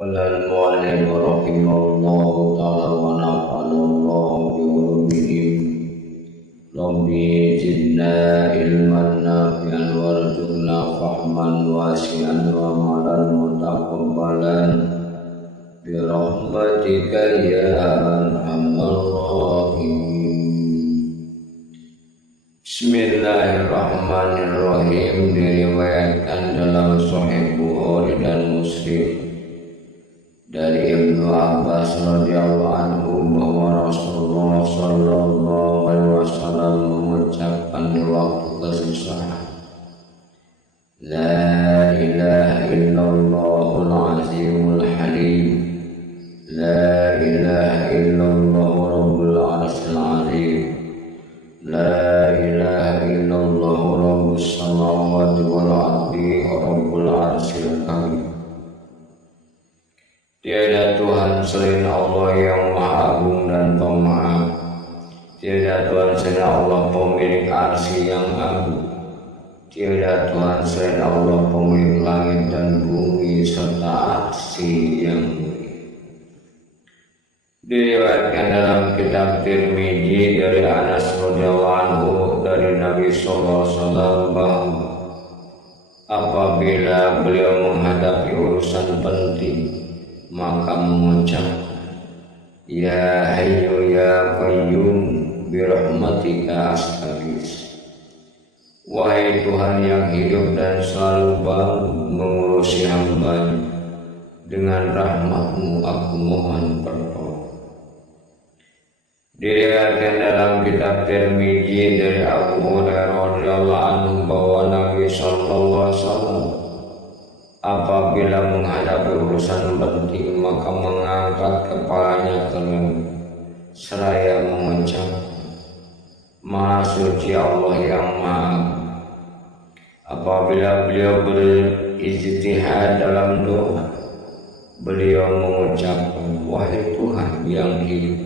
Qala al-mu'allif rahimahullahu ta'ala wa nafa'anallahu bi ulumihim. Rabbi zidna ilman nafi'an warzuqna fahman wasi'an wa amalan mutaqabbalan bi rahmatika ya arhamar rahimin. Bismillahirrahmanirrahim. Diriwayatkan dalam Sahih Bukhari dan Muslim dari Ibnu Abbas radhiyallahu anhu bahwa Rasulullah sallallahu alaihi wasallam mengucapkan di waktu kesusahan, La ilaha illallahul azimul halim, La ilaha illallah rabbul arsyil azim, La ilaha illallah rabbus samawati wal ardi rabbul arsyil karim. Tiada Tuhan selain Allah yang Maha Agung dan Pemaaf. Tiada Tuhan selain Allah pemilik arsy yang agung. Tiada Tuhan selain Allah pemilik langit dan bumi serta arsy yang mulia. Diriwayatkan dalam kitab Tirmidzi dari Anas radhiyallahu anhu dari Nabi sallallahu alaihi wasallam bahwa apabila beliau menghadapi urusan penting, maka mengucap, Ya Hayyu Ya Qayyum birahmatika astaghits. Wahai Tuhan yang hidup dan selalu baru mengurusi hamba, dengan rahmat-Mu aku mohon pertolongan. Diriwayatkan dalam kitab Tirmidzi dari Abu Hurairah radhiyallahu anhu bahwa Nabi sallallahu alaihi wasallam apabila menghadapi urusan penting maka mengangkat kepalanya ke langit seraya mengucap, Maha suci Allah yang Maha. Apabila beliau berijtihad dalam doa, beliau mengucapkan, Wahai Tuhan yang hidup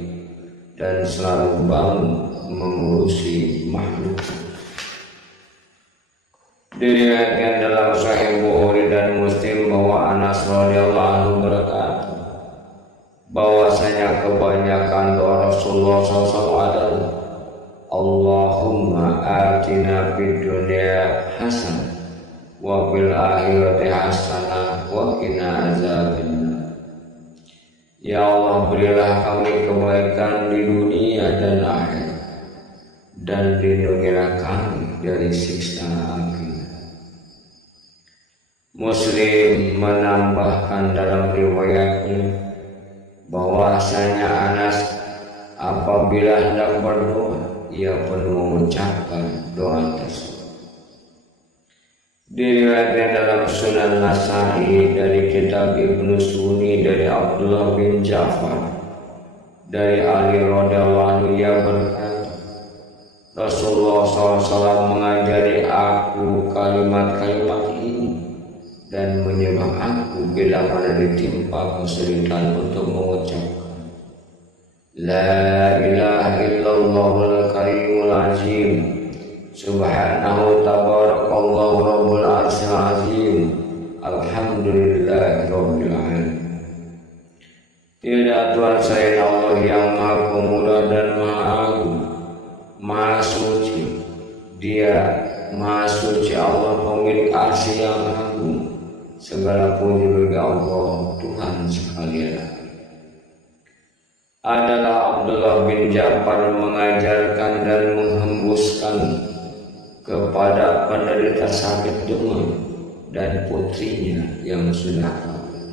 dan selalu bangun mengurusi makhluk. Diriwayatkan dalam Sahih Bukhari dan Muslim bahwa Anas radhiyallahu anhu berkata bahwasanya kebanyakan doa Rasulullah SAW adalah Allahumma atina fid dunya hasanah wa fil akhirati hasanah wa qina azabannar. Ya Allah, berilah kami kebaikan di dunia dan akhirat, dan lindungilah kami dari siksa api. Muslim menambahkan dalam riwayatnya bahwasanya Anas apabila hendak berdoa, ia pun mengucapkan doa tersebut. Diriwayatkan dalam Sunan Nasa'i dari kitab Ibnu Sunni dari Abdullah bin Ja'far dari Ali radhiyallahu anhu, ia berkata, Rasulullah SAW mengajari aku kalimat-kalimat ini dan menyuruh aku bila mana ditimpa kesulitan untuk mengucapkan La ilaha illallahul karimul azim, subhanahu tabarakallahu rabbul arsyil azim, alhamdulillahi rabbil alamin. Tiada Tuhan selain Allah yang Maha Pemuda dan Maha Agung, Maha Suci. Dia Maha Suci Allah pemilik arsy yang agung. Segala puji bagi Allah Tuhan sekalian. Adalah Abdullah bin Ja'far mengajarkan dan menghembuskan kepada penderita sakit demam dan putrinya yang sudah kawin.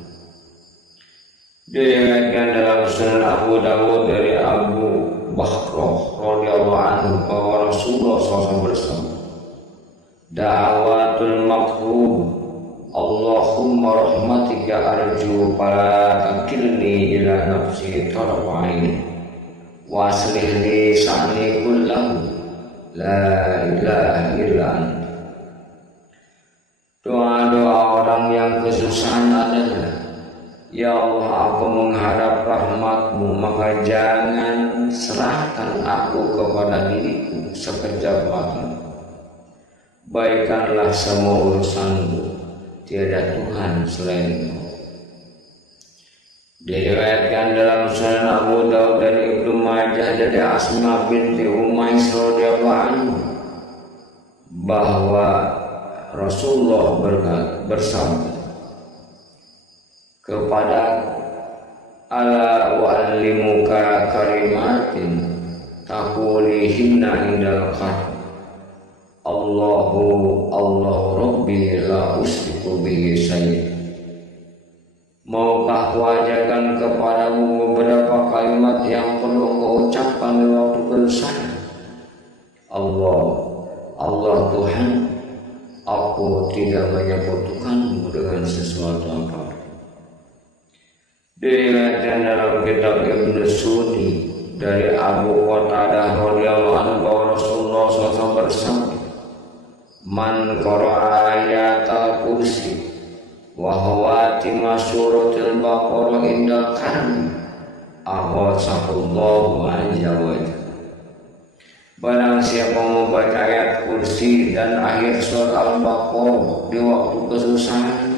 Diriwayatkan dalam Sunan Abu Dawud dari Abu Bakhrah radhiyallahu anhu bahwa Rasulullah SAW bersabda, Da'awatul maqhub, Allahumma rahmatika arju fala takilni ila nafsi tarfain wa aslih li sa'ni kullahu la ilaha illa anta. Doa-doa orang yang kesusahan adalah, Ya Allah, aku mengharap rahmat-Mu, maka jangan serahkan aku kepada diriku sekejap mata. Baikkanlah semua urusan-Mu, tiada Tuhan selain-Mu. Diriwayatkan dalam Sunan Abu Daud dari Ibnu Majah dari Asma binti Umais radhiyallahu anha bahwa Rasulullah bersabda kepada ala wa'allimuka kalimatin taqulihinna indal qad Allahu Rabbi la usriku bihi syai'an. Maukah kuajarkan kepadamu beberapa kalimat yang perlu kau ucapkan di waktu berusaha? Allah Tuhan, aku tidak menyekutukanmu dengan sesuatu apapun. Diriwayatkan dalam kitab Ibnu Sunni dari Abu Qatadah radhiyallahu anhu bahwa Rasulullah SAW bersabda, man qara'a ayatal kursi wa hawatima suratul baqarah indal qarni ahwasallahu azza wa jalla. Barang siapa membaca ayat kursi dan akhir surat al-baqarah di waktu kesusahan,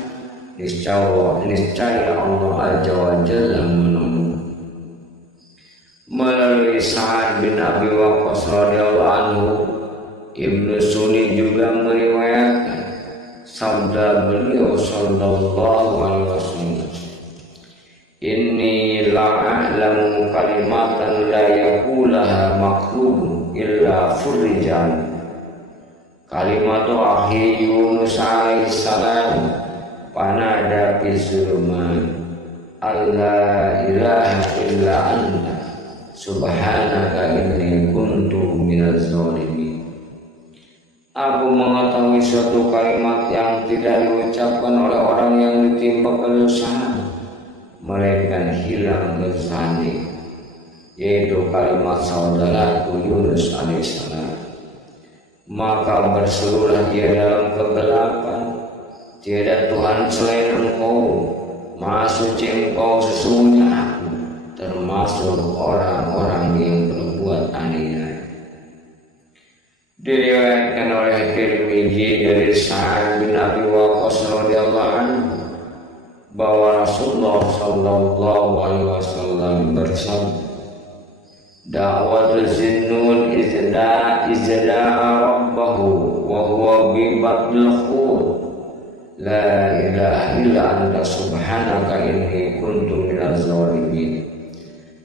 niscaya Allah azza wa jalla menolong. Melalui Sa'ad bin Abi Waqqas radhiyallahu anhu, Ibnu Sunni juga meriwayatkan sabda beliau sallallahu alaihi wasallam, inni la'alamu kalimatan la yaqulaha maktubun illa furrijan kalimatu akhi Yunus alaihi salam panada fi zuluman alla ilaha illa anta subhanaka inni kuntu minaz zalimin. Aku mengetahui suatu kalimat yang tidak diucapkan oleh orang yang ditimpa kesusahan melainkan hilang bersani, yaitu kalimat saudaraku Yunus alaihissalam. Maka berseluruh dia dalam kegelapan, tiada Tuhan selain Engkau, Maha Suci Engkau, sesungguhnya aku termasuk orang-orang yang berbuat aniaya. Diriwayatkan oleh Tirmidzi dari Sa'ad bin Abi Waqqas radhiyallahu anhu bahwa Rasulullah sallallahu alaihi wasallam bersabda, da'watul zinnun izda'a rabbahu wa huwa bi batnil khut la ilaha illa anta subhanaka inni kuntu minaz zalimin.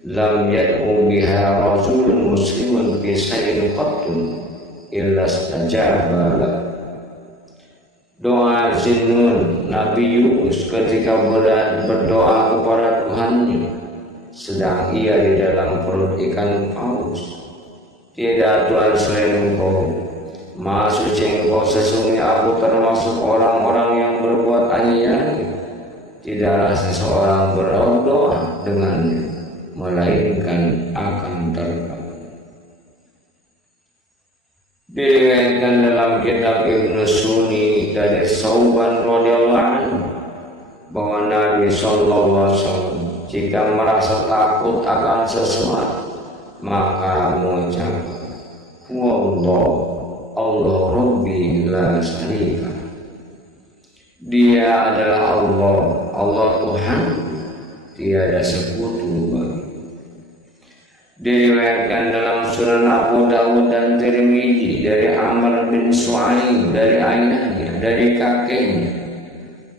Lam yad'u biha rasulun muslimun fi sayyidil qattun illa stajaba lah. Doa Zinnun Nabi Yunus ketika berdoa kepada Tuhannya sedang ia di dalam perut ikan paus. Tidak Tuhan selain Engkau, Maha Suci Engkau, sesungguhnya aku termasuk orang-orang yang berbuat aniaya. Tidaklah seseorang berdoa dengannya melainkan akan terkabul. Diriwayatkan dalam kitab Ibnu Sunni dari Sauban radhiyallahu anhu bahwa Nabi sallallahu alaihi wasallam jika merasa takut akan sesuatu maka mengucap Allah Rabbi la syarika. Dia adalah Allah Tuhan, tiada sekutu bagi. Diriwayatkan dalam Sunan Abu Daud dan Tirmidzi dari Amr bin Su'aib dari ayahnya, dari kakeknya,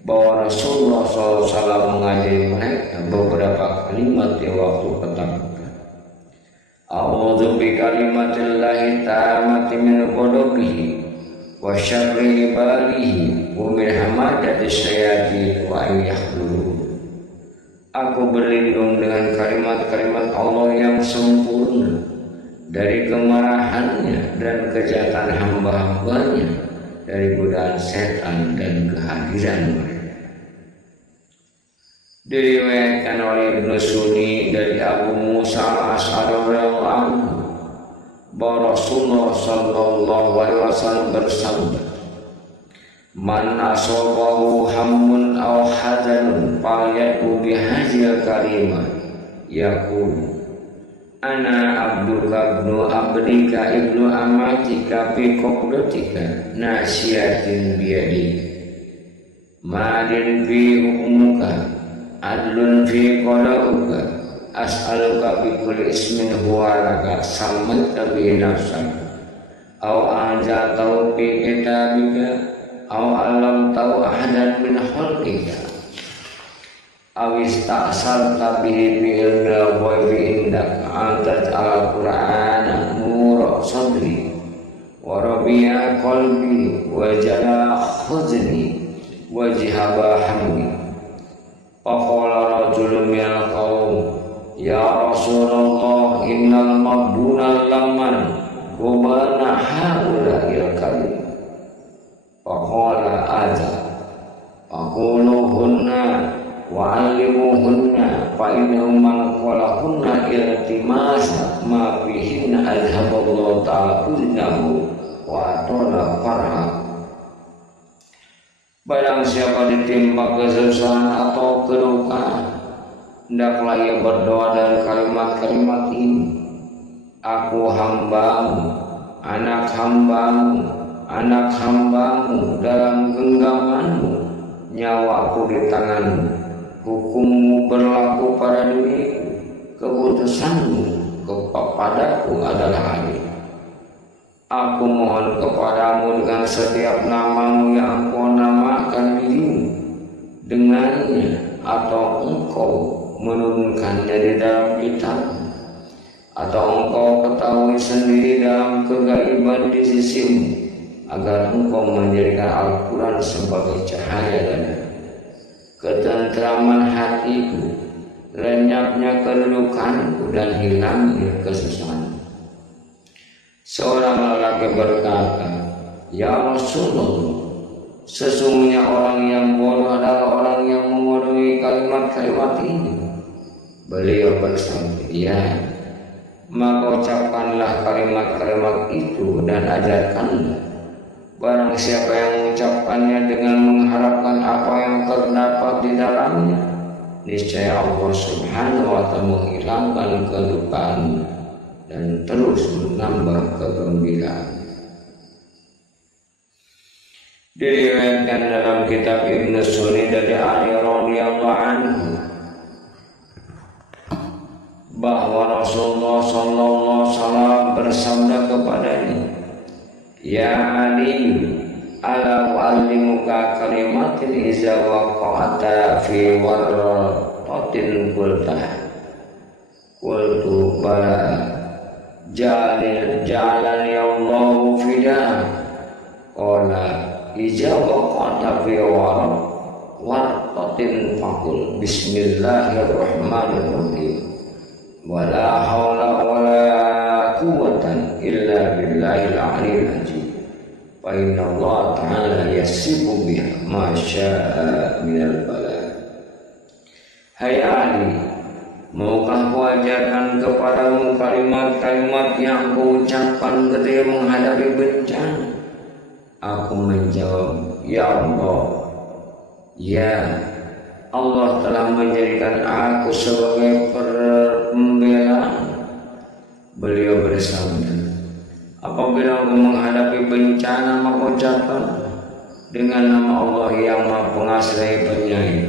bahwa Rasulullah SAW mengajari mereka beberapa kalimat di waktu ketakutan. A'udzu bi kalimatillahi tammati min ghadabihi wa syarri ibadihi wa min hamadati syayatin wa an yahdurun. Aku berlindung dengan kalimat-kalimat Allah yang sempurna dari kemarahannya dan kejahatan hamba-hambanya, dari godaan setan dan kehadiran mereka. Diriwayatkan oleh Ibnu Sunni dari Abu Musa al-Asy'ari radhiyallahu anhu bahwa Rasulullah sallallahu alaihi wasallam bersabda, man asabahu hammun aw hadanun falyaqul bihadzal kalimah yaqul ana abduka ibnu abdika ibnu amatika fi qabdatika nasiyatin biyadi madin fi hukmuka adlun fi qadauka as'aluka bi kulli ismin huwa laka sammaita bi nafsaka aw anzaltahu fi kitabika aw 'allamtahu ahadan min khalqika aw ista'salta bihi bi ilmil ghaibi indaka an taj'al qur'ana nura sadri wa rabi'a qalbi wa jala khuzni wa jihaba hamdi. Faqala rajulun minal qaum ya Rasulullah innal mabuna laman wabana haula ilkalim. Faqala aja faquluhunna wa'allimuhunna fa innahum man qalahunna iltimasa ma bihinna azhaballahu ta'ala kuznahu wa atala farha. Barang siapa ditimpa kesusahan atau kedukaan, hendaklah ia berdoa dan kalimat-kalimat ini: Aku hambamu, anak hambamu, anak hambamu dalam genggamanmu, nyawaku di tanganmu, hukummu berlaku pada diriku, keputusanmu kepadaku adalah adil. Aku mohon kepadamu dengan setiap namamu yang engkau namakan dirimu dengannya atau engkau menurunkannya di dalam kitab atau engkau ketahui sendiri dalam kegaiban di sisimu, agar engkau menjadikan Al-Quran sebagai cahaya dan ketentraman hatiku, lenyapnya kedudukanku dan hilangnya kesusahan. Seorang lelaki berkata, Ya Rasulullah, sesungguhnya orang yang bodoh adalah orang yang membodohi kalimat-kalimat ini. Beliau bersabda, ya, maka ucapkanlah kalimat-kalimat itu dan ajarkanlah. Barang siapa yang mengucapkannya dengan mengharapkan apa yang terdapat di dalamnya, niscaya Allah Subhanahu wa ta'ala menghilangkan kedukaan dan terus menambah kegembiraan. Diriwayatkan dalam kitab Ibnu Sunni dari Ali radhiyallahu anhu bahwa Rasulullah sallallahu alaihi wasallam bersabda kepadanya, Ya Ali, ala u'allimuka kalimatin iza waqa'ata fi warqatin qultu bala Ja'alani Allahu fida. Qala iza waqa'ta fi warqatin faqul bismillahirrahmanirrahim wala hawla wala quwwatan illa billahil aliyyil azim. Fa inna Allah ta'ala yasifu biha ma syaa minal bala. Hai Ali, maukah ku ajarkan kepadamu kalimat-kalimat yang ku ucapkan ketika menghadapi bencana? Aku menjawab, Ya Allah, ya Allah telah menjadikan aku sebagai pembelaan. Beliau bersabda, apabila aku menghadapi bencana, maka ucapkan dengan nama Allah yang Maha Pengasih Penyayang.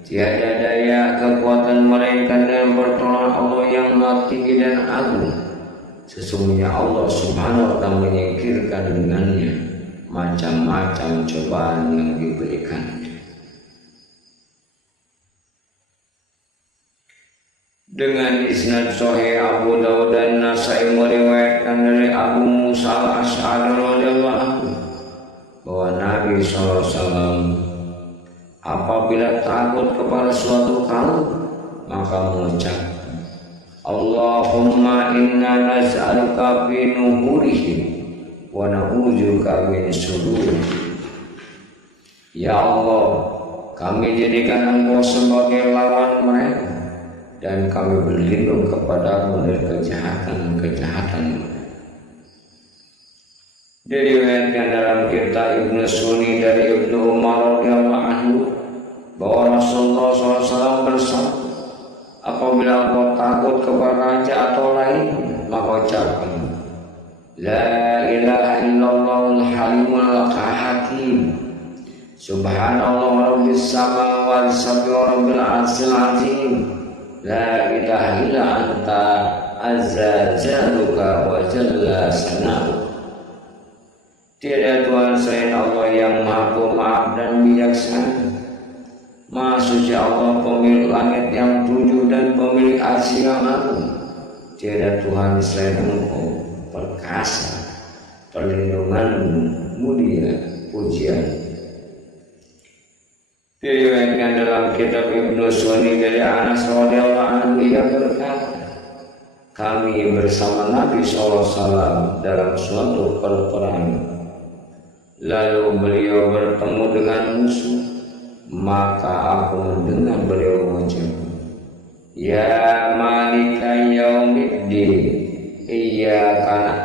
Tiada daya kekuatan melainkan dengan pertolongan Allah yang Maha Tinggi dan Agung. Sesungguhnya Allah Subhanahu wa ta'ala menyingkirkan dengannya macam-macam cobaan yang diberikan. Dengan isnad sahih, Abu Dawud dan Nasai meriwayatkan dari Abu Musa al-Asy'ari radhiyallahu anhu bahwa Nabi SAW apabila takut kepada suatu kaum, maka mengucap, Allahumma inna nas'aluka fi nuhurihim wa na'udzuka min syururihim. Ya Allah, kami jadikan Engkau sebagai lawan mereka dan kami berlindung kepadamu dari kejahatan-kejahatan. Diriwayatkan dalam kitab Ibnu Sunni dari Ibnu Umar radhiyallahu anhu bahwa Rasulullah SAW bersabda, apabila engkau takut kepada raja atau lain, maka ucapkan, La ilaha illallahul halimul hakim. Subhanallah rabbis samawati sab'i wa rabbil arsyil azim. La ilaha illa anta azza jaluka wa jalla sana'u. Tiada Tuhan selain Allah yang maha pemaaf dan bijaksana. Maha suci Allah, pemilik langit yang tujuh dan pemilik arsy yang agung. Tiada Tuhan selain Engkau, perkasa, perlindunganmu mulia, pujian. Diriwayatkan dalam kitab Ibnu Sunni dari Anas radhiyallahu anhu, ia berkata, kami bersama Nabi SAW dalam suatu peperangan. Lalu beliau bertemu dengan musuh, maka aku mendengar beliau mengucapkan, ya malika yaumiddin, iyyaka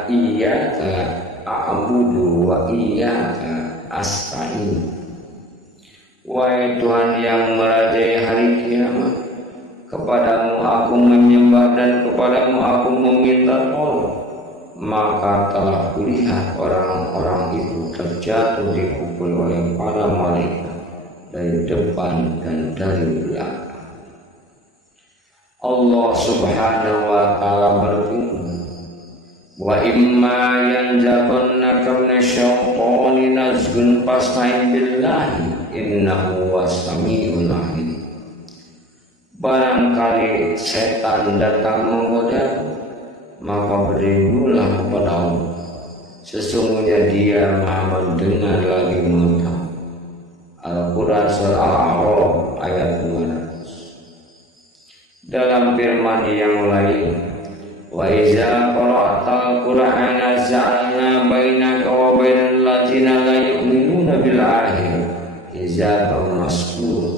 a'budu wa iyyaka asta'in. Wahai Tuhan yang merajai hari kiamat, kepadamu aku menyembah dan kepadamu aku meminta tolong. Maka telah kulihat orang-orang itu terjatuh dipukul oleh para malaikat dari depan dan dari belakang. Allah Subhanahu wa ta'ala berfirman, wa imma yanzaghannaka minasyaitani nazghun fasta'in billahi innahu was-sami'ul 'alim. Barangkali setan datang menggodamu, maka berlindunglah kepada Allah, sesungguhnya Dia Maha mendengar lagi mengetahui. Al-Quran surah Al-A'raf ayat 200. Dalam firman yang lain, wa iza qara'tal Qur'ana ja'alna bainaka wa bainal ladzina la yu'minuna bil akhir hijabam mastur.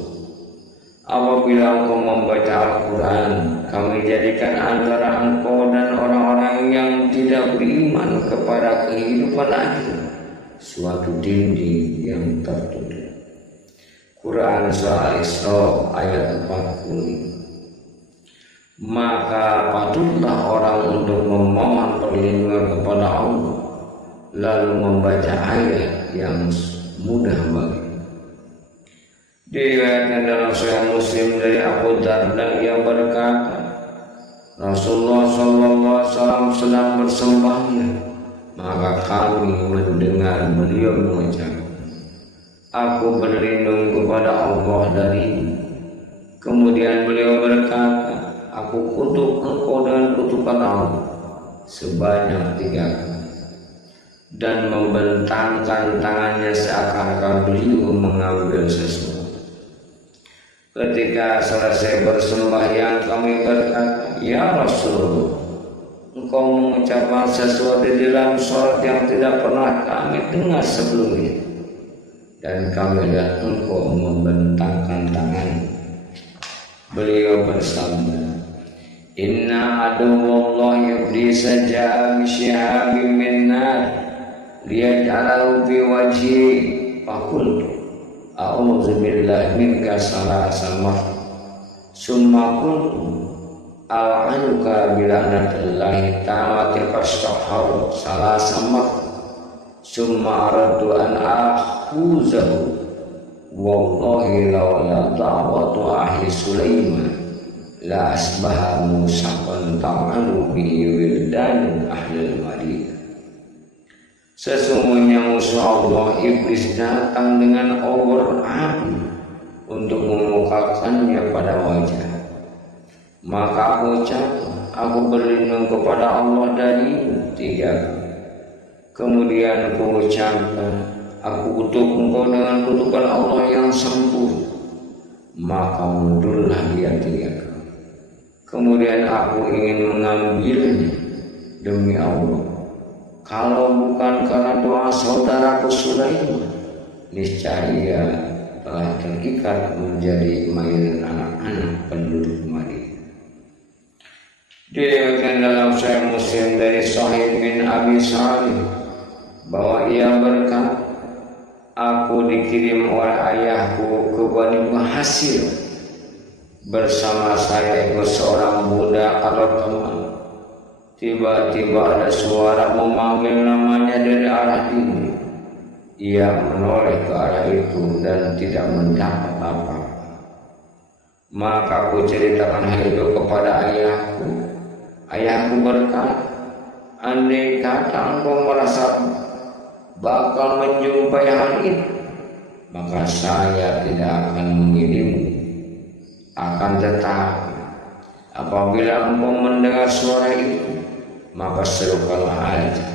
Apabila engkau membaca Al-Quran, kami jadikan antara engkau dan orang-orang yang tidak beriman kepada kehidupan akhir suatu dinding yang tertutup. Quran surah Al-Isra ayat 45. Maka patutlah orang untuk memohon perlindungan kepada Allah, lalu membaca ayat yang mudah bagi. Diriwayatkan dalam Sahih Muslim dari Abu Darda, ia berkata, Rasulullah SAW sedang bersembahyang, maka kami mendengar beliau mengucapkan, aku berlindung kepada Allah darimu. Kemudian beliau berkata, aku kutuk engkau dengan kutukan Allah sebanyak 3 kali, dan membentangkan tangannya seakan-akan beliau mengambil sesuatu. Ketika selesai bersembahyang, kami berkata, ya Rasulullah, engkau mengucapkan sesuatu di dalam sholat yang tidak pernah kami dengar sebelumnya, dan kami lihat engkau membentangkan tangan. Beliau bersabda, inna aduwallahi yubdi saja bisyihabim min nar liyaj'alahu fi wajhi faqultu a'udzu billahi minka salasa marrat summa qultu a'anuka bila'natillahi ta'ala fastaghfiru salasa marrat summa aradtu an akhuzahu wallahi law la ta'watu ahli Sulaiman la asbaha musaqan ta'alu bihi wildan ahli Madinah. Sesungguhnya musuh Allah iblis datang dengan obor api untuk memukakannya pada wajah. Maka aku ucap, aku berlindung kepada Allah dari 3 kali. Kemudian aku ucapkan, aku kutuk engkau dengan kutukan Allah yang sempurna. Maka mundurlah dia 3 kali. Kemudian aku ingin mengambilnya demi Allah. Kalau bukan karena doa saudaraku Sulaiman, niscaya telah terikat menjadi mainan anak-anak penduduk Madinah. Diriwayatkan dalam Sahih Muslim dari Sahih bin Abi Salim bahwa ia berkata, aku dikirim oleh ayahku ke Bani Hasyim. Bersama saya ikut seorang budak atau teman. Tiba-tiba ada suara memanggil namanya dari arah timur. ia menoleh ke arah itu dan tidak mendapat apa-apa. Maka aku ceritakan hal itu kepada ayahku. Ayahku berkata, andai kata engkau merasa bakal menjumpai hal itu, maka saya tidak akan mengirimmu. Akan tetapi apabila engkau mendengar suara itu, maka serukanlah aja,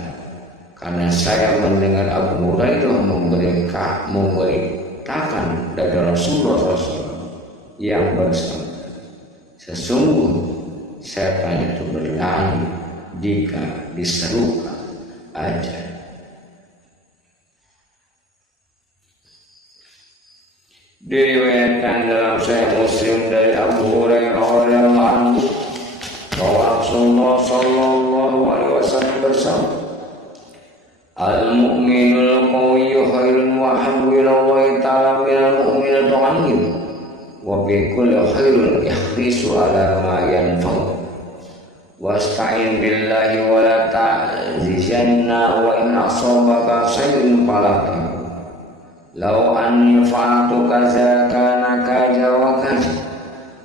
karena saya mendengar Abu Hurairah memberitakan dari Rasulullah yang bersama, sesungguhnya setan itu berlari jika diserukan aja. Diriwayatkan dalam Sahih Muslim dari Abu Hurairah radhiyallahu anhu bahwa Rasulullah sallallahu alaihi wasallam bersabda, al-mu'minul qawiyyu khairun wa habbu ila Allah ta'ala minal mu'minil dha'if wa bi kulli khairin ihrisu ala ma yanfa'u wasta'in billahi wa la ta'zijanna wa in asabaka shay'un fala law an fa'altu kaza kana kaza wa kaza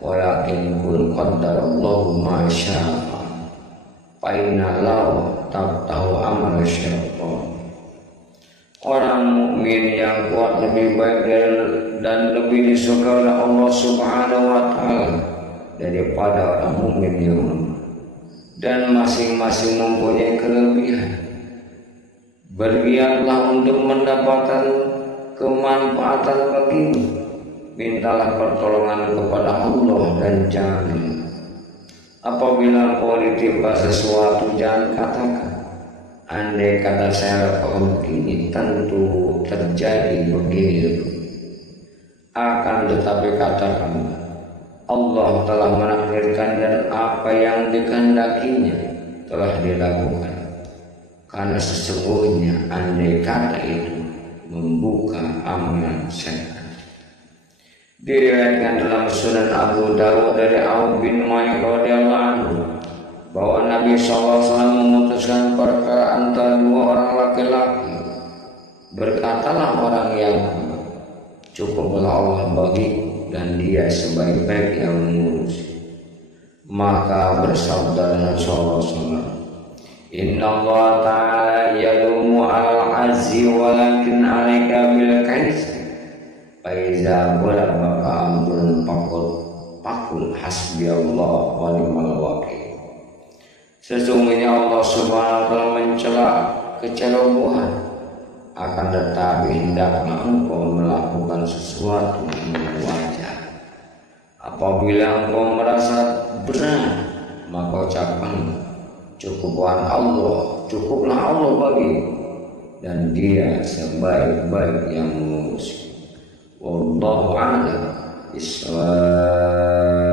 walakin kul qaddarallahu ma syaa fa inna law taqtahu amal syaitan. Orang mukmin yang kuat lebih baik dan lebih disukai oleh Allah Subhanahu wa taala daripada orang mukmin yang lemah, dan masing-masing mempunyai kelebihan. Bergiatlah untuk mendapatkan kemanfaatan bagimu. Mintalah pertolongan kepada Allah dan jangan, apabila kau ditimpa sesuatu, jangan katakan, andai kata saya lakukan begini, tentu terjadi begini. Akan tetapi katakan, Allah telah menakdirkan dan apa yang dikehendakinya telah dilakukan. Karena sesungguhnya andai kata itu membuka amalan setan. Diriwayatkan dalam Sunan Abu Dawud dari Auf bin Malik radhiyallahu anhu bahwa Nabi SAW memutuskan perkara antara dua orang laki-laki. Berkatalah orang yang cukuplah Allah bagiku dan dia sebaik-baik yang mengurus. Maka bersabda Rasulullah SAW, Inna Allah ta'ala yadumu al-azzi walakin alaika bil kais faiza balagha amrun pakul hasbi Allah wa ni'mal wakil. Sesungguhnya Allah Subhanahu wa taala mencela kecerobohan, akan tetapi hendaklah engkau melakukan sesuatu yang wajar. Apabila engkau merasa berat, maka ucapkan cukuplah Allah bagi, dan dia sebaik-baik yang mengurus. Wallahu a'lam bishawab.